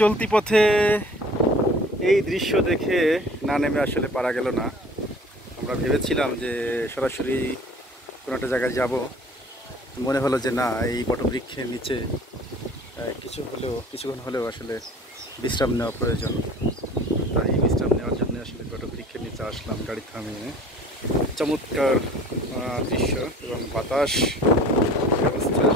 চলতি পথে এই দৃশ্য দেখে না নেমে আসলে পারা গেল না। আমরা ভেবেছিলাম যে সরাসরি কোনো একটা জায়গায় যাব, মনে হলো যে না, এই বটবৃক্ষের নিচে কিছুক্ষণ হলেও আসলে বিশ্রাম নেওয়া প্রয়োজন। তাই বিশ্রাম নেওয়ার জন্য আসলে বটবৃক্ষের নিচে আসলাম গাড়ি থামিয়ে। চমৎকার দৃশ্য এবং বাতাস ব্যবস্থা